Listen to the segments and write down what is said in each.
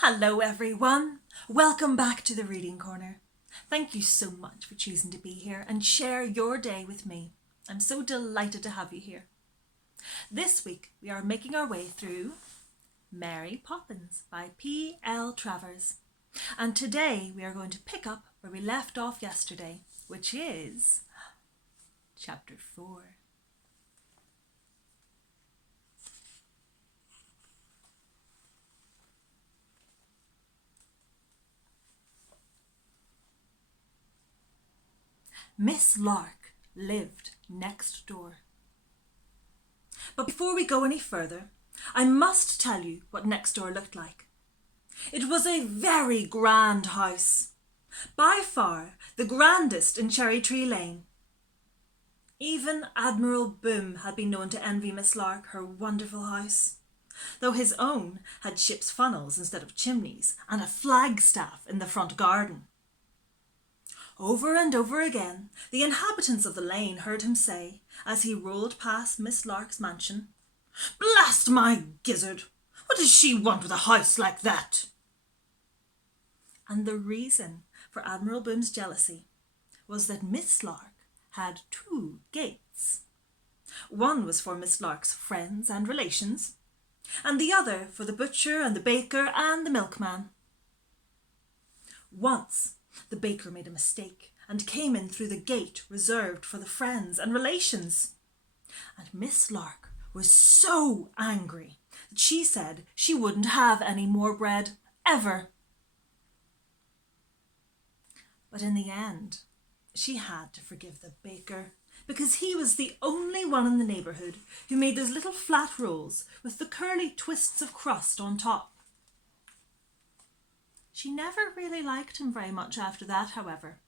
Hello everyone, welcome back to the Reading Corner. Thank you so much for choosing to be here and share your day with me. I'm so delighted to have you here. This week we are making our way through Mary Poppins by P.L. Travers. And today we are going to pick up where we left off yesterday, which is chapter 4. Miss Lark lived next door. But before we go any further, I must tell you what next door looked like. It was a very grand house, by far the grandest in Cherry Tree Lane. Even Admiral Boom had been known to envy Miss Lark her wonderful house, though his own had ship's funnels instead of chimneys and a flagstaff in the front garden. Over and over again, the inhabitants of the lane heard him say, as he rolled past Miss Lark's mansion, "Blast my gizzard! What does she want with a house like that?" And the reason for Admiral Boom's jealousy was that Miss Lark had 2 gates. One was for Miss Lark's friends and relations, and the other for the butcher and the baker and the milkman. Once, the baker made a mistake and came in through the gate reserved for the friends and relations. And Miss Lark was so angry that she said she wouldn't have any more bread, ever. But in the end, she had to forgive the baker, because he was the only one in the neighbourhood who made those little flat rolls with the curly twists of crust on top. She never really liked him very much after that, however.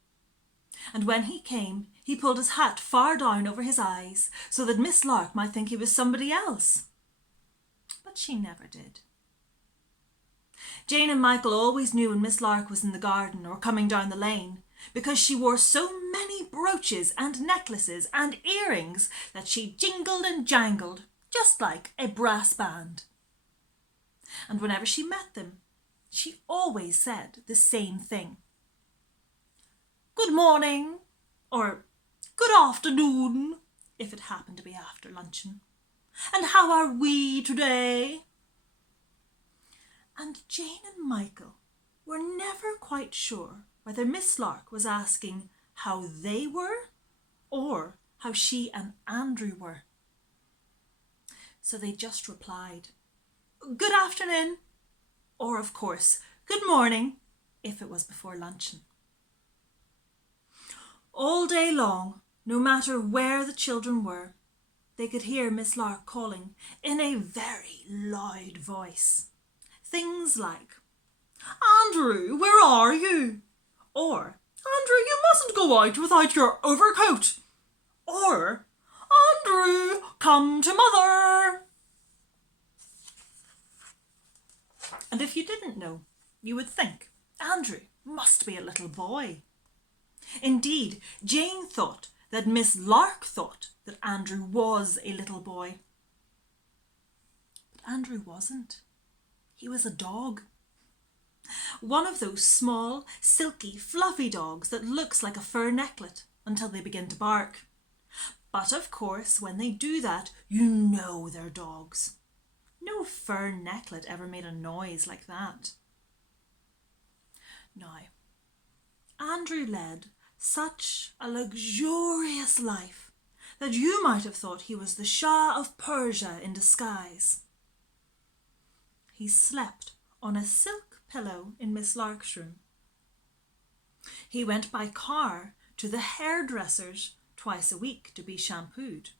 And when he came, he pulled his hat far down over his eyes so that Miss Lark might think he was somebody else. But she never did. Jane and Michael always knew when Miss Lark was in the garden or coming down the lane, because she wore so many brooches and necklaces and earrings that she jingled and jangled, just like a brass band. And whenever she met them, she always said the same thing. "Good morning," or "Good afternoon," if it happened to be after luncheon. "And how are we today?" And Jane and Michael were never quite sure whether Miss Lark was asking how they were or how she and Andrew were. So they just replied, "Good afternoon," or of course, "Good morning," if it was before luncheon. All day long, no matter where the children were, they could hear Miss Lark calling in a very loud voice. Things like, "Andrew, where are you?" Or, "Andrew, you mustn't go out without your overcoat." Or, "Andrew, come to mother." And if you didn't know, you would think Andrew must be a little boy. Indeed, Jane thought that Miss Lark thought that Andrew was a little boy. But Andrew wasn't. He was a dog. One of those small, silky, fluffy dogs that looks like a fur necklet until they begin to bark. But of course, when they do that, you know they're dogs. No fur necklet ever made a noise like that. Now, Andrew led such a luxurious life that you might have thought he was the Shah of Persia in disguise. He slept on a silk pillow in Miss Lark's room. He went by car to the hairdresser's twice a week to be shampooed.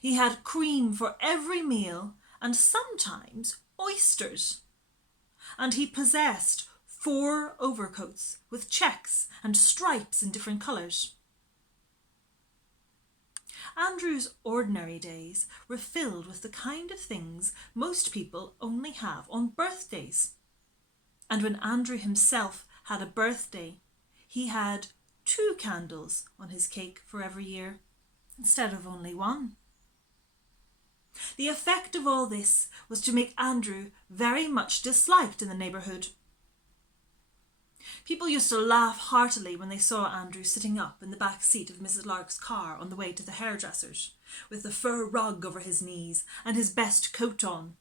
He had cream for every meal and sometimes oysters. And he possessed 4 overcoats with checks and stripes in different colours. Andrew's ordinary days were filled with the kind of things most people only have on birthdays. And when Andrew himself had a birthday, he had 2 candles on his cake for every year, instead of only 1. The effect of all this was to make Andrew very much disliked in the neighbourhood. People used to laugh heartily when they saw Andrew sitting up in the back seat of Mrs. Lark's car on the way to the hairdresser's, with the fur rug over his knees and his best coat on.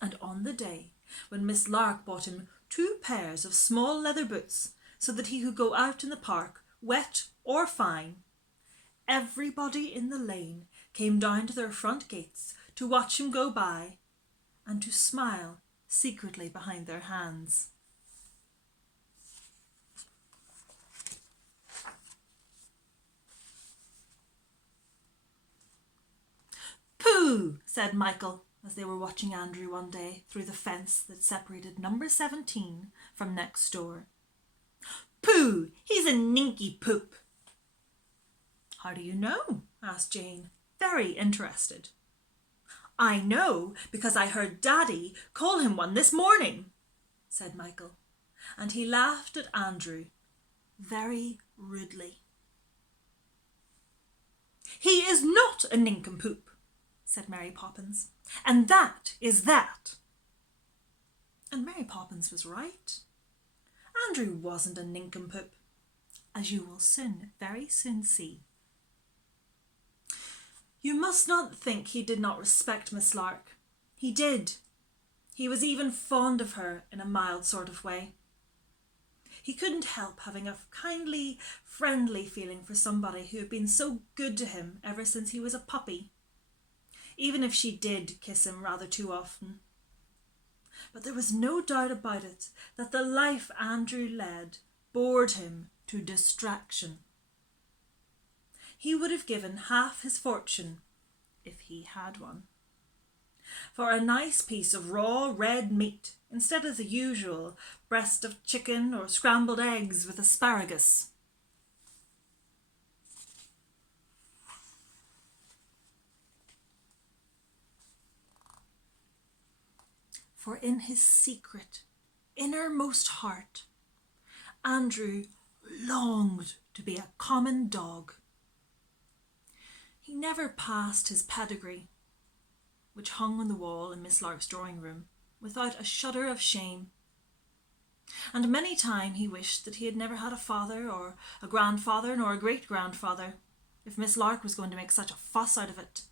And on the day when Miss Lark bought him 2 pairs of small leather boots so that he could go out in the park, wet or fine, everybody in the lane came down to their front gates to watch him go by and to smile secretly behind their hands. "Pooh!" said Michael, as they were watching Andrew one day through the fence that separated number 17 from next door. "Pooh! He's a nincompoop." "How do you know?" asked Jane, very interested. "I know because I heard Daddy call him one this morning," said Michael, and he laughed at Andrew very rudely. "He is not a nincompoop," said Mary Poppins, "and that is that." And Mary Poppins was right. Andrew wasn't a nincompoop, as you will very soon see. You must not think he did not respect Miss Lark. He did. He was even fond of her in a mild sort of way. He couldn't help having a kindly, friendly feeling for somebody who had been so good to him ever since he was a puppy, even if she did kiss him rather too often. But there was no doubt about it that the life Andrew led bored him to distraction. He would have given half his fortune, if he had one, for a nice piece of raw red meat instead of the usual breast of chicken or scrambled eggs with asparagus. For in his secret, innermost heart, Andrew longed to be a common dog. He never passed his pedigree, which hung on the wall in Miss Lark's drawing room, without a shudder of shame. And many a time he wished that he had never had a father or a grandfather nor a great-grandfather, if Miss Lark was going to make such a fuss out of it.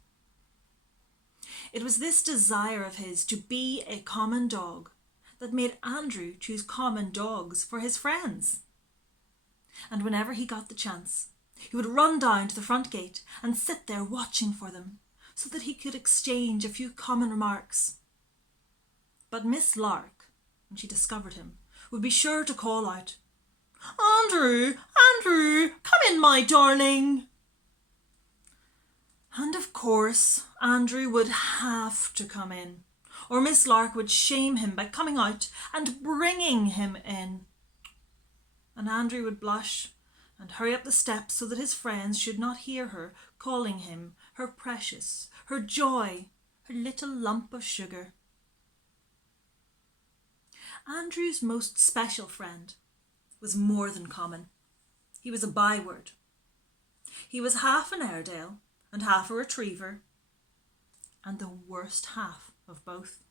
It was this desire of his to be a common dog that made Andrew choose common dogs for his friends. And whenever he got the chance, he would run down to the front gate and sit there watching for them, so that he could exchange a few common remarks. But Miss Lark, when she discovered him, would be sure to call out, "Andrew, Andrew, come in, my darling." And of course, Andrew would have to come in, or Miss Lark would shame him by coming out and bringing him in. And Andrew would blush and hurry up the steps so that his friends should not hear her calling him her precious, her joy, her little lump of sugar. Andrew's most special friend was more than common. He was a byword. He was half an Airedale and half a retriever, and the worst half of both.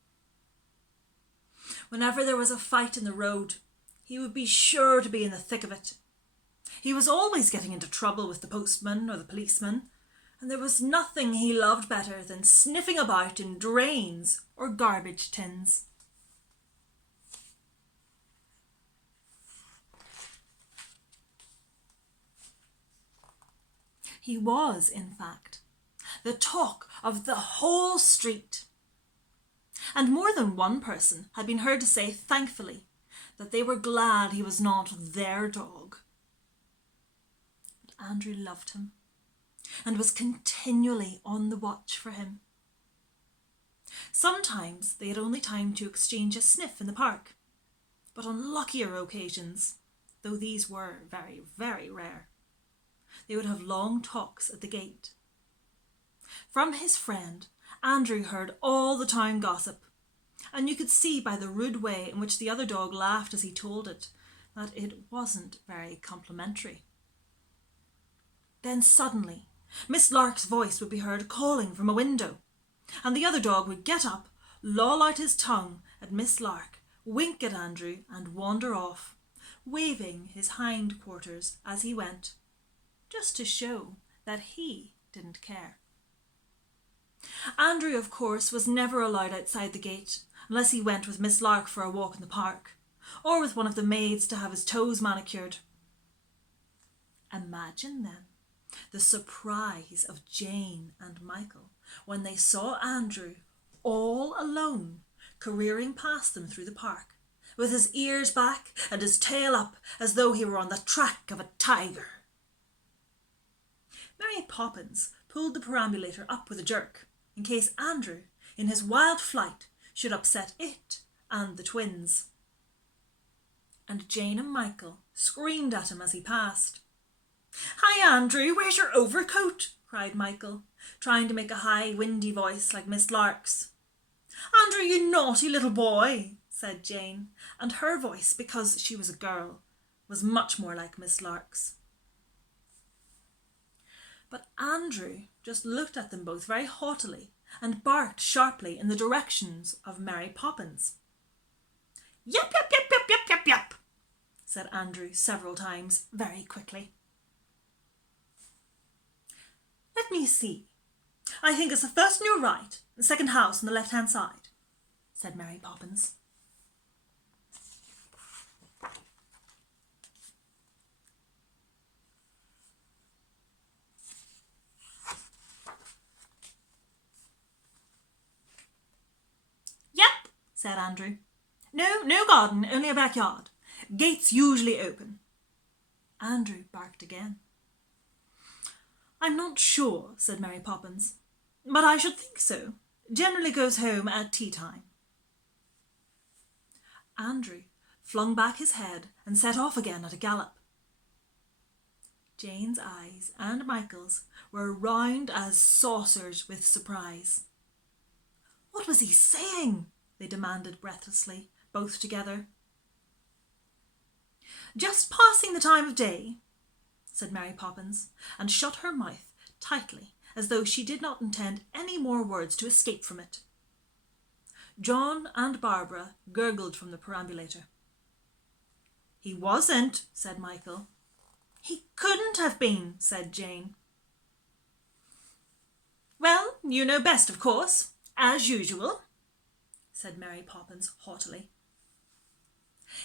Whenever there was a fight in the road, he would be sure to be in the thick of it. He was always getting into trouble with the postman or the policeman, and there was nothing he loved better than sniffing about in drains or garbage tins. He was, in fact, the talk of the whole street. And more than one person had been heard to say thankfully that they were glad he was not their dog. But Andrew loved him and was continually on the watch for him. Sometimes they had only time to exchange a sniff in the park, but on luckier occasions, though these were very, very rare, they would have long talks at the gate. From his friend, Andrew heard all the town gossip, and you could see by the rude way in which the other dog laughed as he told it that it wasn't very complimentary. Then suddenly Miss Lark's voice would be heard calling from a window, and the other dog would get up, loll out his tongue at Miss Lark, wink at Andrew, and wander off, waving his hind quarters as he went, just to show that he didn't care. Andrew, of course, was never allowed outside the gate unless he went with Miss Lark for a walk in the park, or with one of the maids to have his toes manicured. Imagine then the surprise of Jane and Michael when they saw Andrew all alone careering past them through the park, with his ears back and his tail up as though he were on the track of a tiger. Mary Poppins pulled the perambulator up with a jerk, in case Andrew, in his wild flight, should upset it and the twins. And Jane and Michael screamed at him as he passed. "Hi, Andrew, where's your overcoat?" cried Michael, trying to make a high, windy voice like Miss Lark's. "Andrew, you naughty little boy," said Jane, and her voice, because she was a girl, was much more like Miss Lark's. But Andrew just looked at them both very haughtily and barked sharply in the directions of Mary Poppins. "Yep, yep, yep, yep, yep, yep, yep," said Andrew several times, very quickly. "Let me see. I think it's the first on your right, the second house on the left-hand side," said Mary Poppins. "Yep," said Andrew. No garden, only a backyard. Gates usually open." Andrew barked again. "I'm not sure," said Mary Poppins, "but I should think so. Generally goes home at tea time." Andrew flung back his head and set off again at a gallop. Jane's eyes and Michael's were round as saucers with surprise. "What was he saying?" they demanded breathlessly, both together. "Just passing the time of day," said Mary Poppins, and shut her mouth tightly as though she did not intend any more words to escape from it. John and Barbara gurgled from the perambulator. "He wasn't," said Michael. "He couldn't have been," said Jane. "Well, you know best, of course, as usual," said Mary Poppins haughtily.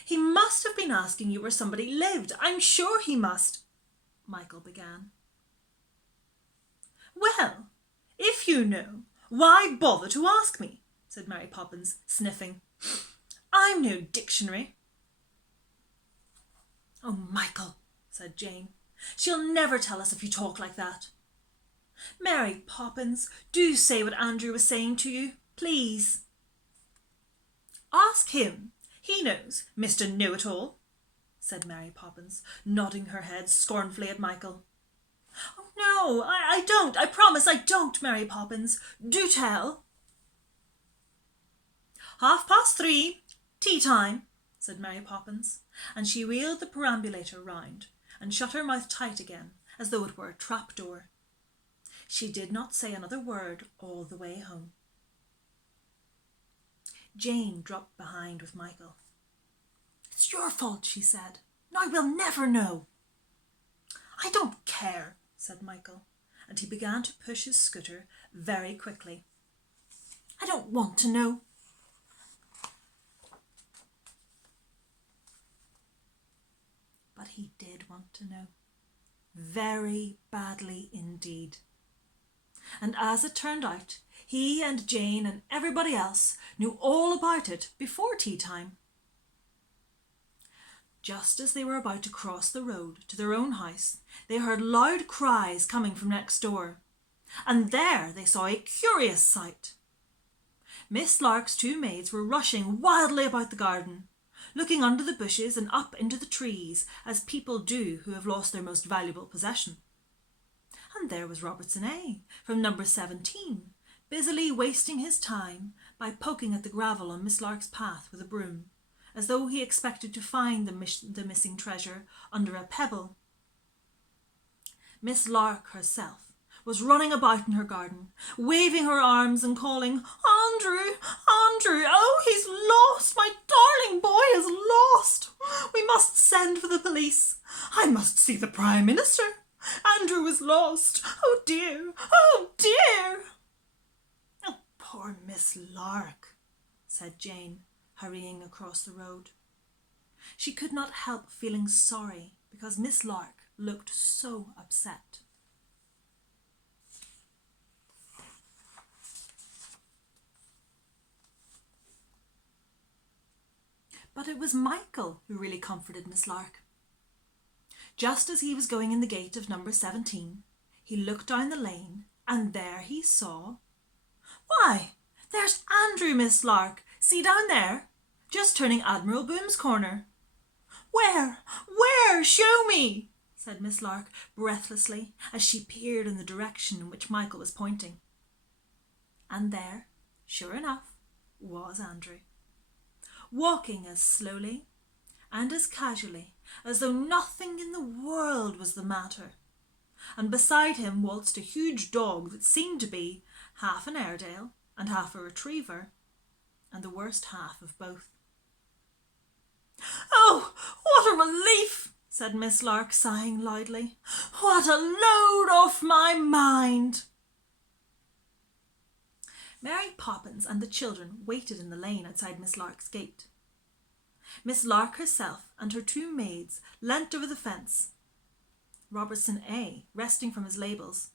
"He must have been asking you where somebody lived. I'm sure he must," Michael began. "Well, if you know, why bother to ask me?" said Mary Poppins, sniffing. "I'm no dictionary." "Oh, Michael," said Jane, "she'll never tell us if you talk like that. Mary Poppins, do say what Andrew was saying to you, please." "Ask him. He knows, Mr. Know-it-all," said Mary Poppins, nodding her head scornfully at Michael. "Oh, no, I don't. I promise I don't, Mary Poppins. Do tell." 3:30, tea time," said Mary Poppins, and she wheeled the perambulator round and shut her mouth tight again, as though it were a trap-door. She did not say another word all the way home. Jane dropped behind with Michael. "It's your fault," she said. "Now we'll never know." "I don't care," said Michael, and he began to push his scooter very quickly. "I don't want to know." But he did want to know, very badly indeed. And as it turned out, he and Jane and everybody else knew all about it before tea time. Just as they were about to cross the road to their own house, they heard loud cries coming from next door, and there they saw a curious sight. Miss Lark's two maids were rushing wildly about the garden, looking under the bushes and up into the trees, as people do who have lost their most valuable possession. And there was Robertson A, from number 17, busily wasting his time by poking at the gravel on Miss Lark's path with a broom, as though he expected to find the missing treasure under a pebble. Miss Lark herself was running about in her garden, waving her arms and calling, "Andrew, Andrew, oh, he's lost! My darling boy is lost! We must send for the police. I must see the Prime Minister. Andrew is lost. Oh dear, oh dear!" "Oh, poor Miss Lark," said Jane, hurrying across the road. She could not help feeling sorry because Miss Lark looked so upset. But it was Michael who really comforted Miss Lark. Just as he was going in the gate of number 17, he looked down the lane and there he saw... "Why, there's Andrew, Miss Lark. See down there? Just turning Admiral Boom's corner." "Where? Where? Show me," said Miss Lark breathlessly as she peered in the direction in which Michael was pointing. And there, sure enough, was Andrew, walking as slowly and as casually as though nothing in the world was the matter, and beside him waltzed a huge dog that seemed to be half an Airedale and half a Retriever, and the worst half of both. "Oh, what a relief!" said Miss Lark, sighing loudly. "What a load off my mind!" Mary Poppins and the children waited in the lane outside Miss Lark's gate. Miss Lark herself and her two maids leant over the fence. Robertson A, resting from his labours,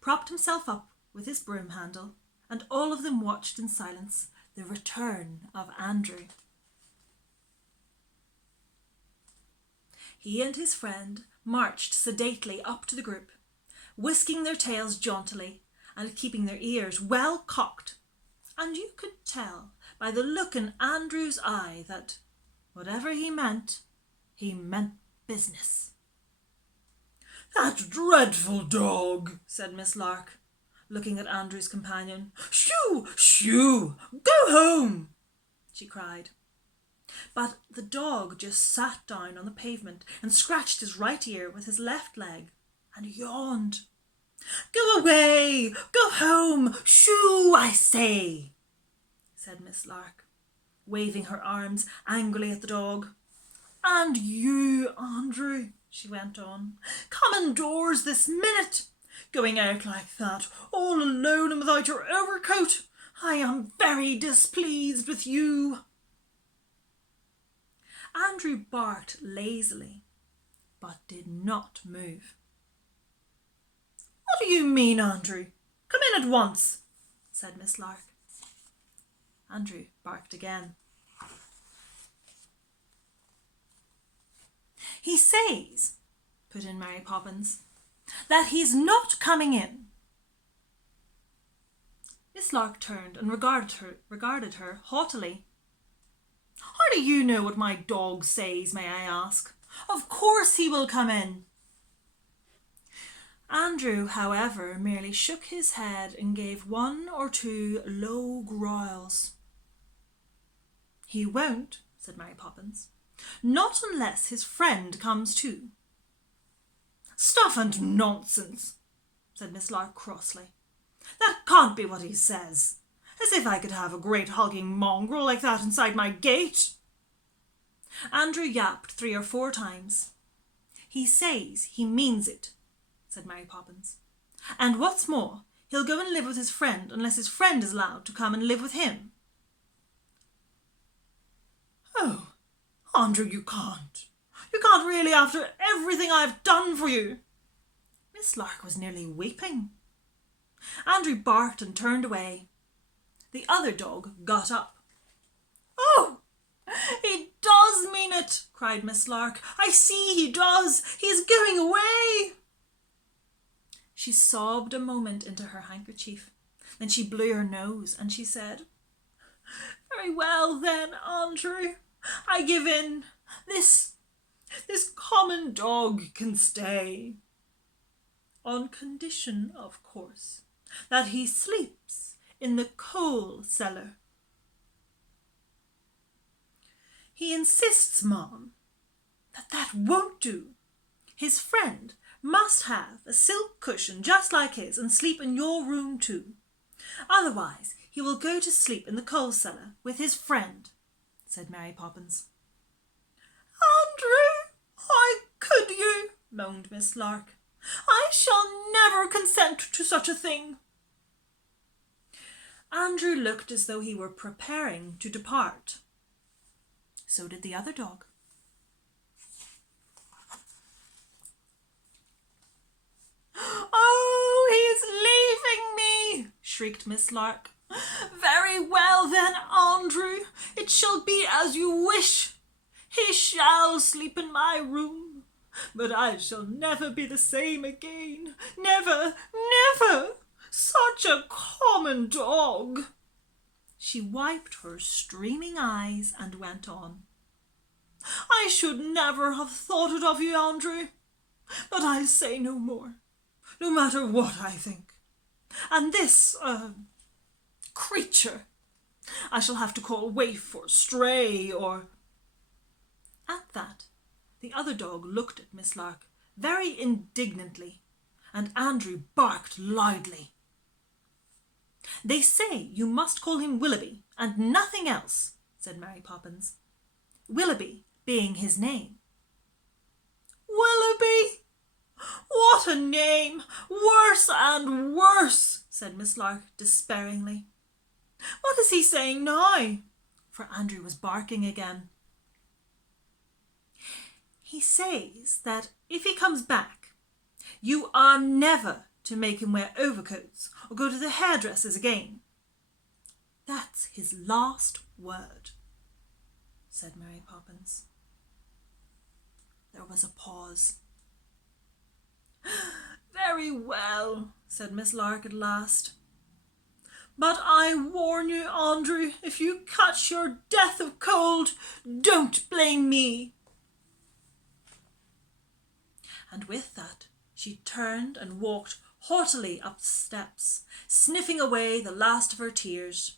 propped himself up with his broom handle, and all of them watched in silence the return of Andrew. He and his friend marched sedately up to the group, whisking their tails jauntily and keeping their ears well cocked, and you could tell by the look in Andrew's eye that, whatever he meant business. "That dreadful dog," said Miss Lark, looking at Andrew's companion. "Shoo! Shoo! Go home!" she cried. But the dog just sat down on the pavement and scratched his right ear with his left leg and yawned. "Go away! Go home! Shoo, I say!" said Miss Lark, waving her arms angrily at the dog. "And you, Andrew," she went on, "come indoors this minute. Going out like that, all alone and without your overcoat. I am very displeased with you." Andrew barked lazily, but did not move. "What do you mean, Andrew? Come in at once," said Miss Lark. Andrew barked again. "He says," put in Mary Poppins, "that he's not coming in." Miss Lark turned and regarded her haughtily. "How do you know what my dog says, may I ask? Of course he will come in." Andrew, however, merely shook his head and gave one or two low growls. "He won't," said Mary Poppins. "Not unless his friend comes too." "Stuff and nonsense," said Miss Lark crossly. "That can't be what he says. As if I could have a great hulking mongrel like that inside my gate." Andrew yapped 3 or 4 times. "He says he means it," said Mary Poppins. "And what's more, he'll go and live with his friend unless his friend is allowed to come and live with him." "Oh, Andrew, you can't. You can't really, after everything I've done for you." Miss Lark was nearly weeping. Andrew barked and turned away. The other dog got up. "Oh, he does mean it," cried Miss Lark. "I see he does. He's going away." She sobbed a moment into her handkerchief. Then she blew her nose and she said, "Very well then, Andrew. I give in. This common dog can stay. On condition, of course, that he sleeps in the coal cellar." "He insists, Ma'am, that won't do. His friend must have a silk cushion just like his and sleep in your room too. Otherwise he will go to sleep in the coal cellar with his friend," said Mary Poppins. "Andrew, how could you?" moaned Miss Lark. "I shall never consent to such a thing." Andrew looked as though he were preparing to depart. So did the other dog. "Oh, he is leaving me!" shrieked Miss Lark. "Very well then, Andrew, it shall be as you wish. He shall sleep in my room, but I shall never be the same again. Never, never! Such a common dog!" She wiped her streaming eyes and went on. "I should never have thought it of you, Andrew, but I'll say no more, no matter what I think. And this, creature, I shall have to call waif or stray or—" At that, the other dog looked at Miss Lark very indignantly, and Andrew barked loudly. "They say you must call him Willoughby and nothing else," said Mary Poppins. "Willoughby being his name." "Willoughby! What a name! Worse and worse," said Miss Lark despairingly. "What is he saying now?" For Andrew was barking again. "He says that if he comes back, you are never to make him wear overcoats or go to the hairdresser's again. That's his last word," said Mary Poppins. There was a pause. "Very well," said Miss Lark at last. "But I warn you, Andrew, if you catch your death of cold, don't blame me." And with that, she turned and walked haughtily up the steps, sniffing away the last of her tears.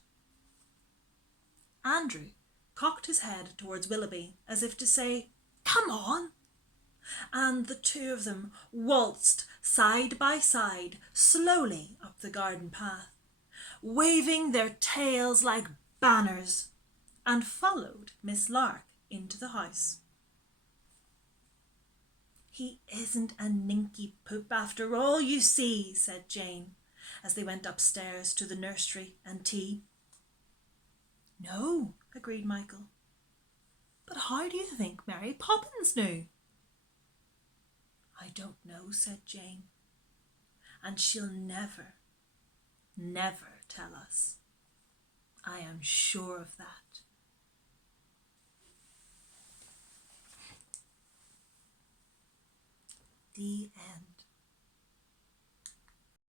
Andrew cocked his head towards Willoughby as if to say, "Come on," and the two of them waltzed side by side slowly up the garden path, waving their tails like banners, and followed Miss Lark into the house. "He isn't a nincompoop after all, you see," said Jane, as they went upstairs to the nursery and tea. "No," agreed Michael. "But how do you think Mary Poppins knew?" "I don't know," said Jane. "And she'll never, never tell us. I am sure of that." The end.